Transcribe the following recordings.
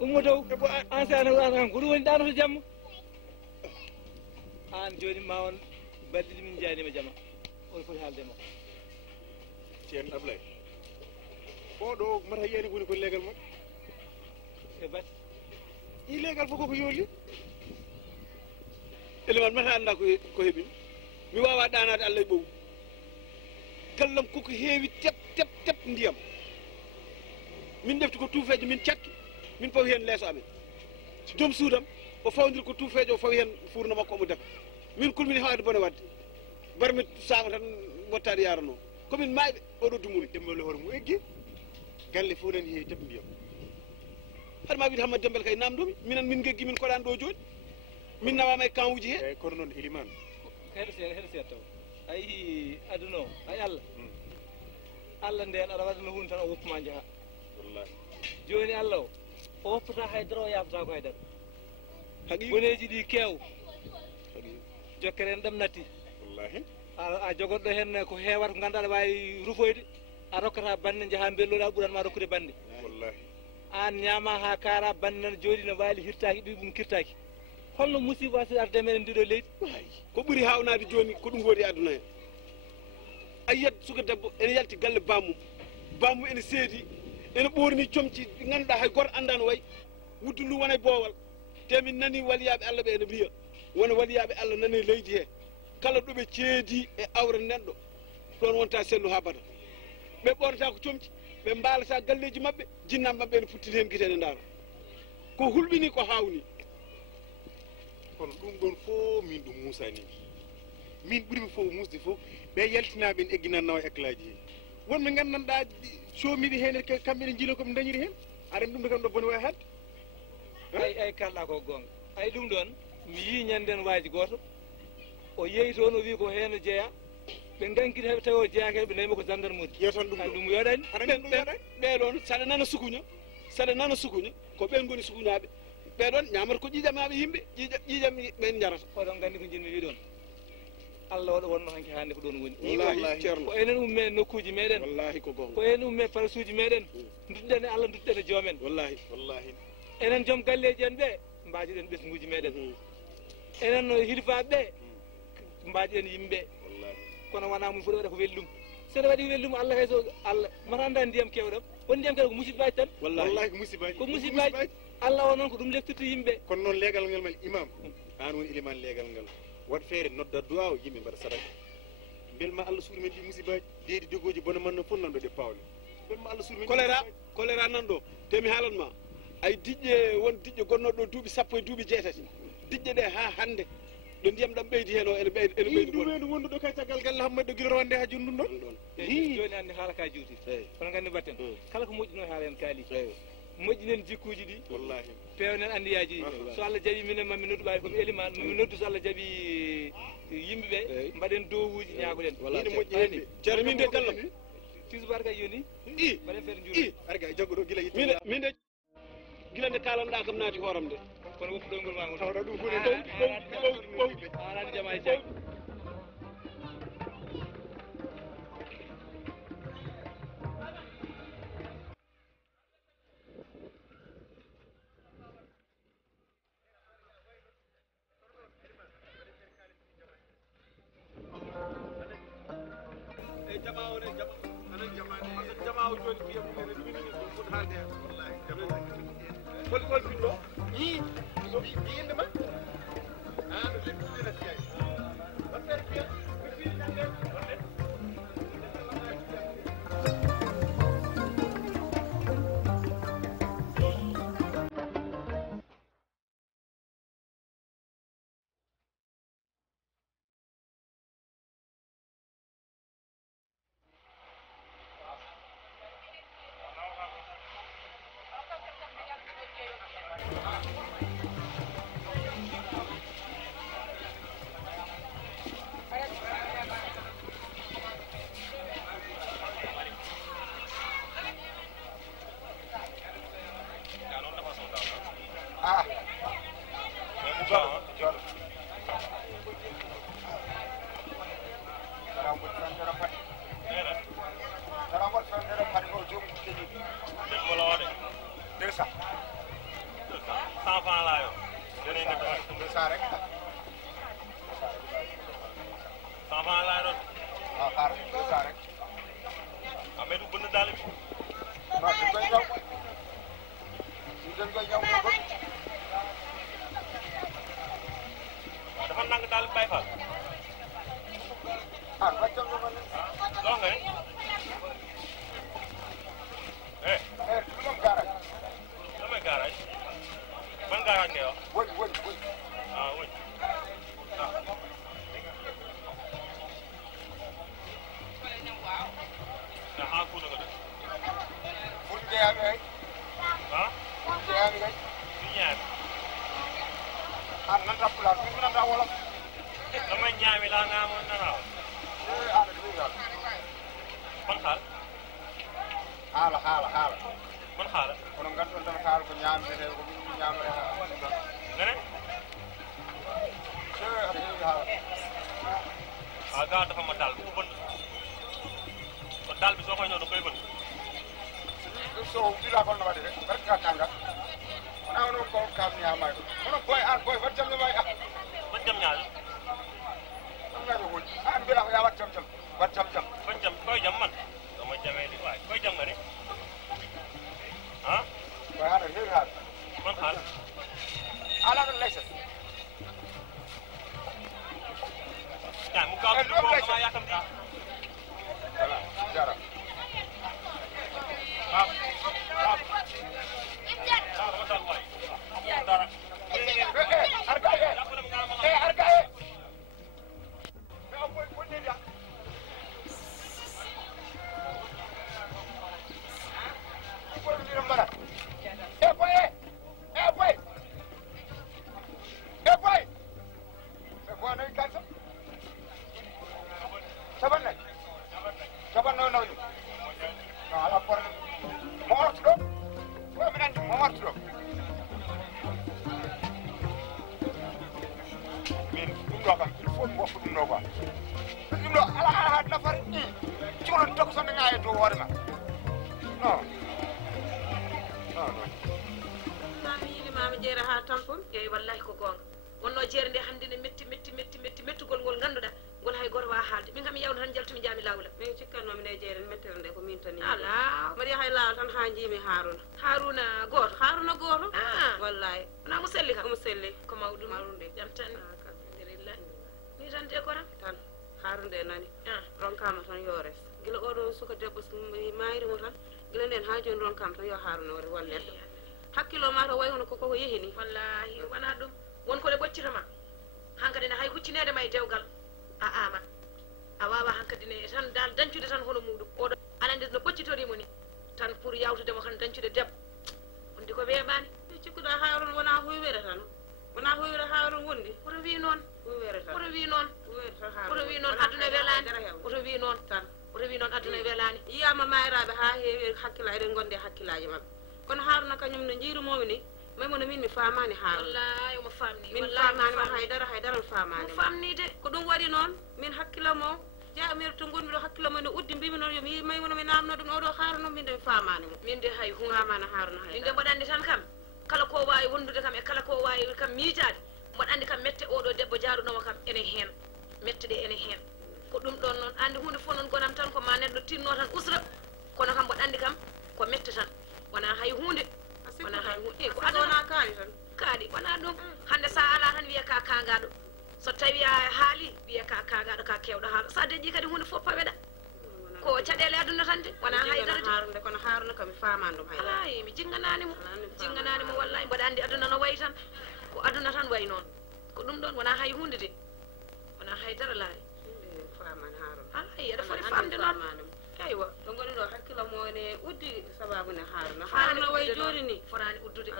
ummoto an sa na an ko woni dano to jamma an joni ma on baldi min jaani ma jama on foti halde ma ceen ablay oɗo mata yiyani woni ko legal mon e bat i legal fof koko yooli eleman mata anda ko heeɓi mi wawa ɗanade Allah e ɓow gallam koko heewi tep ndiyam min defti ko tuufeejo min cakki min fawi hen leeso amen joom suudam o fawdiri ko tuufeejo o fawi hen fuurno makko omo defa min kulmini hawde bone wadde bar mi saama tan wottade yarano komin mayɓe oɗo dumuri dembele hoore mum eggi galle fof nani heewi tep ndiyam haɗa ma wiide Hammadou Dembel kay namdomi minen min geggi min koɗani ɗo joni min nawama e kan uji he eyyi kono noon Elimane heɗo seeɗa taw ayi aduna o ay Allah Allah nden aɗa waɗa no hunde tan o woppuma jaaha wallahi joni Allah o woppata haydara o yabata ko haydara haqiqa boneji ɗi keew jokkere en ɗam natti wallahi a jogoɗɗo hen ko heewata ko ganduɗa aɗa wawi rufoyde a rokkata bande jaaha belloɗa ɓuuranma rokkude bande wallahi an ñaama ha kaara bande nan jooɗi no waali hirtaki ɓiɓum kirtaki holno musiba wasi arde meɗen ndiɗo leydi ko ɓuuri hawnade joni ko ɗum woodi e aduna hen a yiyat suka debbo ene yalti galle bammum ene seedi ene ɓorni comci ɗi ganduɗa hay goto anda no wayi wuddu ndu wona e boowal te min nani waliyaɓe Allah ɓe ene mbiya wona waliyaɓe Allah nani leydi he kala ɗoɓe ceedi e awre neɗɗo ɗon wonta sellu ha bada ɓe ɓornata ko comci ɓe mbalata galleji mabɓe jinnaɓe mabɓe ene puttini hen guite ne daara ko hulɓini ko hawni kono ɗum ɗon fof min ɗum musani min ɓuurimi fof musde fof ɓe yaltinaɓe en egginannawa éclaji he wonɓe gandanɗa comiɓe hen kamɓe ne jiilo koɓe dañiri hen aɗa ɗum ɗo kam ɗo bone wawi hadde ay kalɗa ko gonga ay ɗum ɗon mi yi ñanden waaji goto o yeeyi toon o wi ko hen jeeya ɓe gankita heɓe tawi o jeeyaka ɓe nayimo ko gendarmerie yeton ɗum yoɗani ɓeɗon saɗa nana sukuña ko ɓen goni sukuñaɓe ɓeɗon ñamata ko ƴiƴamaɓe yimɓe ƴiƴam ɓen jarata oɗon gandi ko jinmi wi ɗon Allah waɗa wonno hanki hande ko ɗon woni wallahi ceerno ko enen umme nokkuji meɗen wallahi ko gonga ko enen umme place uji meɗen dutɗen e Allah dutɗen e joomen wallahi enen joom galleji en ɓe mbajiɗen ɓesguji meɗen enen hilfaɓe ɓe mbajiɗen yimɓe kono wona mum foɗo waɗa ko wellum seɗa waɗi wellum Allah hay so Allah mata anda ndiyam kewɗam won ndiyam kewɗam ko musibbaji tan wallahi ko musibaji Allah o noon ko ɗum leftirta yimɓe kono noon leegal ngal mal imam an woni iliman leegal ngal wat feere nodda duwa o yimɓe mbaɗa sadaka belma Allah suuri men ɗi musibaji deedi dogoji bone manno fof nanɗo ɗe pawle belma Allah suuri men choléra nan ɗo te mi haalanma ay diƴƴe won diƴƴe gonnoɗo ɗo duuɓi sappo e duuɓi jeetati diƴƴe ɗe ha hande ɗo ndiyam ɗam ɓeydi hen o ene ɓeydi ɗum wonduɗo kay caggal galle Hammadou guila rowande ha joni ɗum ɗon joni hande haala ka juuti kono gandi mbatten kala ko moƴƴino e haala hen kaali moƴƴinen jikkuji ɗi wallahi pewnen andiyaji ɗi so Allah jaaɓi minen mami noddu ɓawi komi Elimane mami noddu so Allah jaaɓi yimɓeɓe mbaɗen dowuji ñaagoɗen ine moƴƴi hen ceerno min de gallam tisubar kay yoni mbaɗen feere juuɗe arga jaggo ɗo guila yitte min de guila nde kalanɗa kam naati hooram de kono woppu ɗoygol ma ngo tawɗa ɗum foti arani jama e jaggi 100 francs laa yor. dinañ nga doon 200 rek. 100 francs laa doon. waaw xaar 200 rek. ah mais du bënn daal bi. non dañ koy ñëw. dañ koy ñëw ko. waaw dafa nang daal Baye Fall. ah ba jëm nga ne. loo nga ne. du ñoom garage. damay garage. ban garage ngay wax. wëñ. ah wëñ. ah. ndax ah Fouta nga dëkk. Fouta yaa ngi rek. ah. Fouta yaa ngi rek. du ñaar. ah nan la pulaar bi nan la wolof. damay ñaami laa nga amoon na naaw. ah dëgg yàlla. ban xaal. xaala. ban xaal. kono nganton tan xaala ko ñaamde ko ñaamre nga ne. haala. ah gaaw dafa ma daal bu ko bënn. kon daal bi soo koy ñëw da koy bënn. so bila ko no wadi rek barka tanga ona wono ko kam ni amay kono boy wat jam may ah ban jam ñaar. am na ko wul an bila ko ya wat jam ban jam koy jam man. dama jamee di waay koy jam nga ne. ah. boy hada heewi haala ban xaal. ala no lesse yaa mu gaaw bi boo xamaa yaakam di. voilà jara waaw dama dal waay. dara. arga mais boy boy ne ya boy ni mara boy boy na kan saban no ni no ala por morto ko mi nan morto min dum do kam il faut mo fu dum no ba dum do ala nafar ni ci ko tok so ngaay to hore ma non mami jeera ha tampon eyi wallahi ko gonga wonno jeere nde hannde ne metti mettugol ngol ngannduɗaa ngol hay goto wawa haalde min kam mi yawno tan jaltumi jaami lawla min cikkannomi nde jeere mettere nde ko min tan ala mbaɗi hay lawol tan ha jiimi haruna goto wallahi wona mo selli kam mo selli ko mawɗum mawɗumde jam tan alhamdulillah ni tan de kora tan harunde nani ronkama tan yo res gila oɗo suka debbo mayirimo tan gila nden ha joni ronkama tan yo haruna wori won neɗɗo hakkilo ma to way hono koko yehi ni wallahi wona ɗum wonko ɗe ɓoccitama hankkadi ne hay huccinede ma e dewgal a ama a wawa hankkadi ne tan dal dañcude tan hono muɗum oɗo aɗa andi no ɓoccitorimo ni tan pour yawtudemo kan dañcude debbo wondi ko weeɓani cikkuɗa hawron wona huywere tan wona huywere hawron wondi oto wi noon oto wi noon aduna welani oto wi noon tan oto wi noon aduna welani yiyama mayraɓe ha heewi hakkilla eɗen gonde hakkillaji mabɓe kono haruna kañum no jiirumomi ni maymono min mi famani haruna wallahi omo famni min famani haydara mi famani mo famni de ko ɗum waɗi noon min hakkilo mo jaamir to gonmi ɗo hakkilo mo ne uddi mbimi noon yomi maymono mi namno ɗum oɗo haruna min de mi famani mo min de hay famani haruna hay min de mbaɗa andi tan kam kala ko wawi wondude kam e kala ko wawi kam miijade mbaɗa andi kam mette oɗo debbo jaaruɗoma kam ene hen mette ɗe ene hen ko ɗum ɗon noon andi hunde fof noon gonam tan ko ma neɗɗo tinno tan usra kono kam mbaɗa andi kam ko mette tan wona hay hunde wona hay hunde ko aduna kaali tan kaali wona ɗum hande sa ala tan wiya ka kangaɗo so tawi a haali wiya ka kangaɗo ka kewɗo haala sa deƴƴi kadi hunde fof paweɗa ko caɗele aduna tan de wona haydara kono haruna kam mi famani ɗum hay mi jinganani mo wallahi mbaɗa andi aduna no wayi tan ko aduna tan wayi noon ko ɗum ɗon wona hay hunde de wona haydara laari famani haruna hay aɗa foti famde noon eywa to ngoni ɗo hakkilo mo ne uddi sababu ne haruna way joni ni forani uddude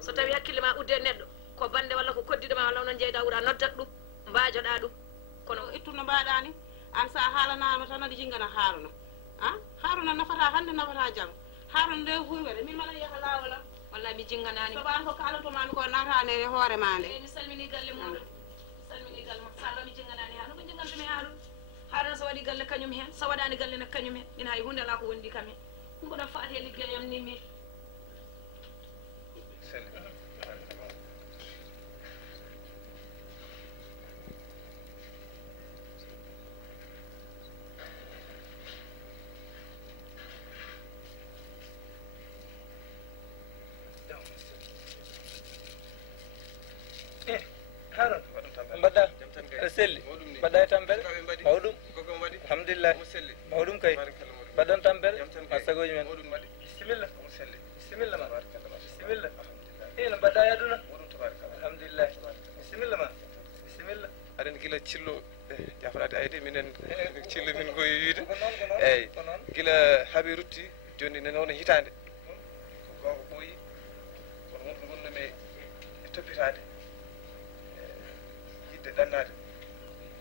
so tawi hakkille ma udde neɗɗo ko bande walla ko koddiɗo ma walla onon jeyɗa wuura noddat ɗum mbajoɗa ɗum kono ittuno mbaɗani an sa haalanama tan aɗa jingana haruna haruna nafata hande nafata jam haruna nde huywere min mala yaha lawola wallahi mi jinganani soɓan ko kalantomami ko natane e hoore ma nde mi salmini galle moɗon mi salmini galle moɗon sa ɗo mi jinganani haruna ko jingantumi haruna haruna so waɗi galle kañum hen so waɗani galle ne kañum hen min hay hunde ala ko wondi kam hen ɗum mboɗon faati e liggey am ni min selli mbaɗɗa e tampere mawɗum alhamdulillah mawɗum kay mbaɗɗon tampere ma sagoji men bisimilla bisimilla ma bisimilla ino mbaɗɗa e aduna alhamdulillah bisimilla ma bisimilla aɗen gila cillo jafanade ayde minen cillo min koye wiide eyyi gila haaɓe rutti joni nene wona hitande ko gonga ɓooyi kono wonɓe gonnomi e toppitade yidde ɗannade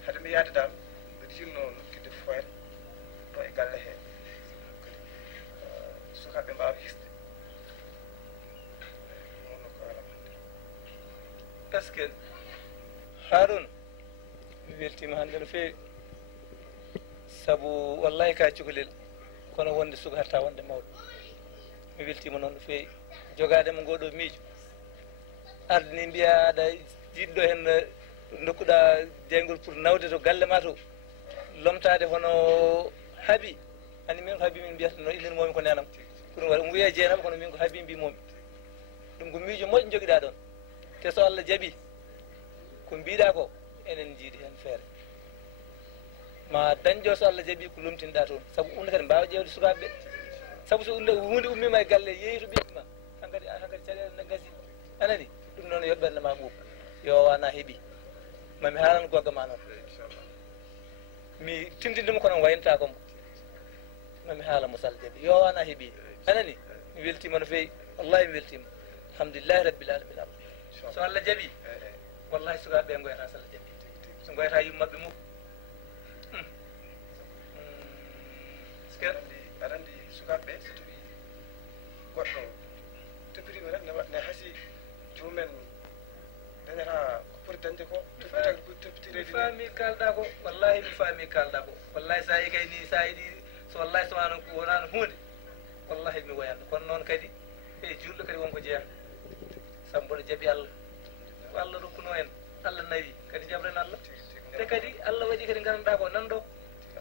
hade mi yaade dal mbiɗa jinno nokkidde foyre ɗo e galle he sukaɓe mbawa hisde wonno ko alam hande est ce que Harouna mi weltima hannde no feewi sabu wallahi ka cukalel kono wonde suka hatta wonde mawɗo mi weltima noon no feewi jogadema ngoɗo miijo arde ni mbiya aɗa jiɗɗo hen dokkuɗa jeygol pour nawde to galle ma to lomtade hono haaɓi andi min ko haaɓi min mbiyata no illin momi ko nenam ko ɗum waɗa ɗum wiye jeenaɓa kono min ko haaɓi mbimomi ɗum ko miijo moƴƴo joguiɗa ɗon te so Allah jaaɓi ko mbiɗa ko enen jiiɗi hen feere ma dañjo so Allah jaaɓi ko lomtinɗa toon saabu hunde kadi mbawa ƴewde sukaɓeɓe saabu so hunde ummima e galle yeeyi to ɓiɗɗima hankkadi caɗele ne gasi anani ɗum noon yo ɓerde ma ɓuuɓ yo wana heeɓi mami haalano gogga ma noon mi timtindima kono waynata komo mami haalamo so Allah jaaɓi yo wana heeɓi anani mi weltima no feewi wallahi mi weltima alhamdulillahi rabbil alamina so Allah jaaɓi wallahi sukaɓe goyata so Allah jaaɓi so goyata yummaɓe mum aɗa andi sukaɓeɓe so tawi goɗɗo toppirima tan ne hasi jomumen dañata ko poti dañde ko toppitire mi faami kalɗa ko wallahi mi faami kalɗa ko wallahi sa yi kay ni sa yiɗi so wallahi so wonano hunde wallahi mi woyanno kono noon kadi e julɗo kadi wonko jeeya saabu mboɗo jaaɓi Allah ko Allah rokkuno en Allah nawi kadi jabren Allah te kadi Allah waɗi kadi ganduɗa ko nanɗo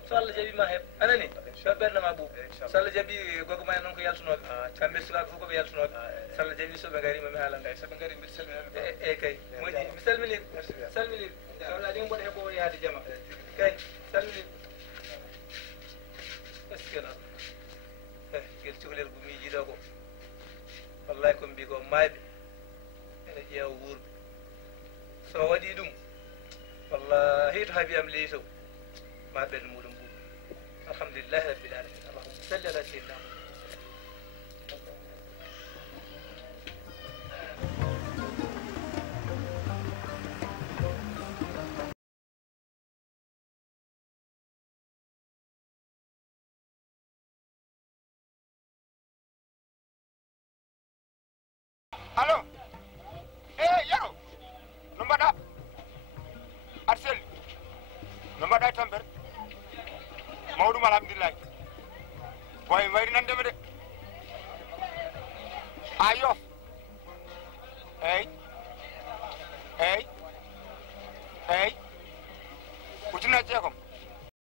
so Allah jaaɓi ma heeb anani yo ɓerde ma ɓuuɓ so Allah jaaɓi gogo ma en noon ko yaltunoɓe kamɓe sukaɓe fof koɓe yaltunoɓe so Allah jaaɓi soɓe gari mami haalande soɓe gari mbiɗa salminaɓe e kay moƴƴi mi salminiɓe salminiɓe sowla ɗi mboɗo heeɓo yaade jama kay salminiɓe est ce que noon guel cukalel ko miijiɗo ko wallahi komi mbi ko mayɓe ene ƴeewa wuurɓe so waɗi ɗum wallahi to haabi am leytow ma ɓerde muɗum ɓuuɓ alhamdulillahi rabbil alamin allahumma salli ala sayyidina allo yaro no mbaɗa aɗa selli no mbaɗa e tampere mawɗum alhamdulillahi boy wayri nandema de a yof eyyi eyyi ujunnaje jeegom